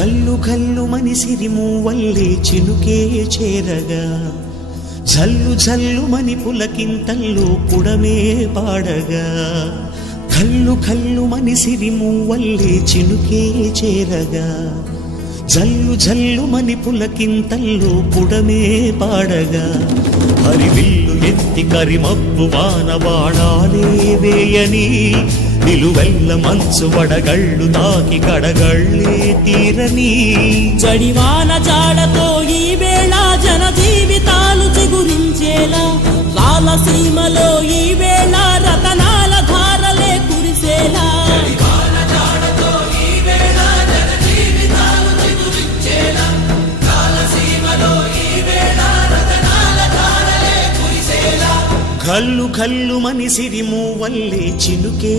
ఘల్లు ఘల్లు మని సిరిమూవల్లే చినుకే చేరగా జల్లు జల్లు మని పులకింతల్లో పుడమే పాడగా ఘల్లు ఘల్లు మని సిరిమూవల్లే చినుకే చేరగా జల్లు జల్లు మని పులకింతల్లో పుడమే పాడగా హరివిల్లు ఎత్తి కరిమబ్బు వానబాణాలే వేయని నిలువెల్ల మంచు వడగళ్ళు తాకి కడగళ్ళే తీరని జడివాన జాడతో ఈ వేళ జన జీవితాలు చిగురించేలా రాలసీమలో ఈ వేళ రతనాల ధారలే కురిసేలా ఘల్లు ఘల్లు మని సిరిమూవల్లే చినుకే